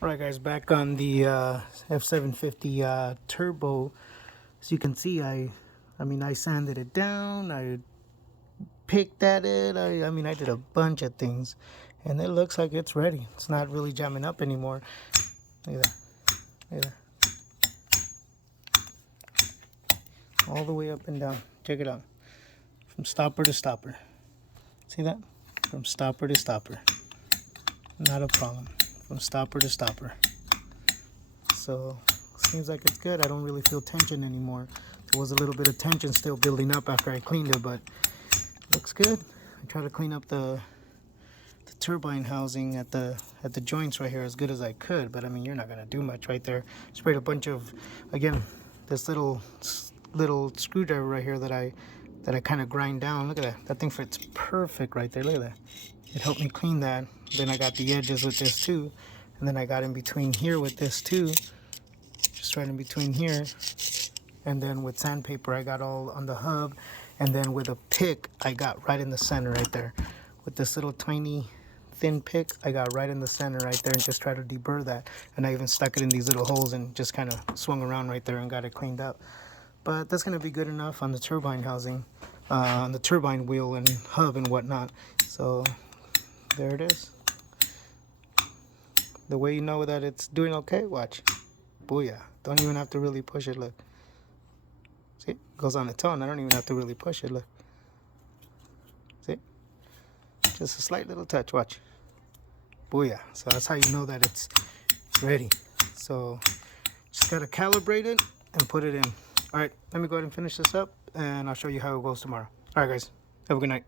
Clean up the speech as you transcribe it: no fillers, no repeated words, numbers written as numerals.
Alright guys, back on the F-750 turbo. As you can see, I sanded it down, I picked at it, I did a bunch of things, and it looks like it's ready. It's not really jamming up anymore. Look at that, look at that. All the way up and down. Check it out. From stopper to stopper. See that? From stopper to stopper. Not a problem. From stopper to stopper. So seems like it's good. I don't really feel tension anymore. There was a little bit of tension still building up after I cleaned it, but it looks good. I tried to clean up the turbine housing at the joints right here as good as I could, but I mean, you're not gonna do much right there. Sprayed a bunch of, again, this little screwdriver right here that I kind of grind down. Look at that. That thing fits perfect right there. Look at that. It helped me clean that. Then I got the edges with this too, and then I got in between here with this too, just right in between here. And then with sandpaper I got all on the hub, and then with a pick I got right in the center right there. With this little tiny thin pick I got right in the center right there, and just tried to deburr that. And I even stuck it in these little holes and just kind of swung around right there and got it cleaned up. But that's going to be good enough on the turbine housing, on the turbine wheel and hub and whatnot. So there it is. The way you know that it's doing okay, watch. Booyah. Don't even have to really push it, look. See, it goes on its own. I don't even have to really push it, look. See? Just a slight little touch, watch. Booyah. So that's how you know that it's ready. So just gotta calibrate it and put it in. Alright, let me go ahead and finish this up, and I'll show you how it goes tomorrow. Alright guys, have a good night.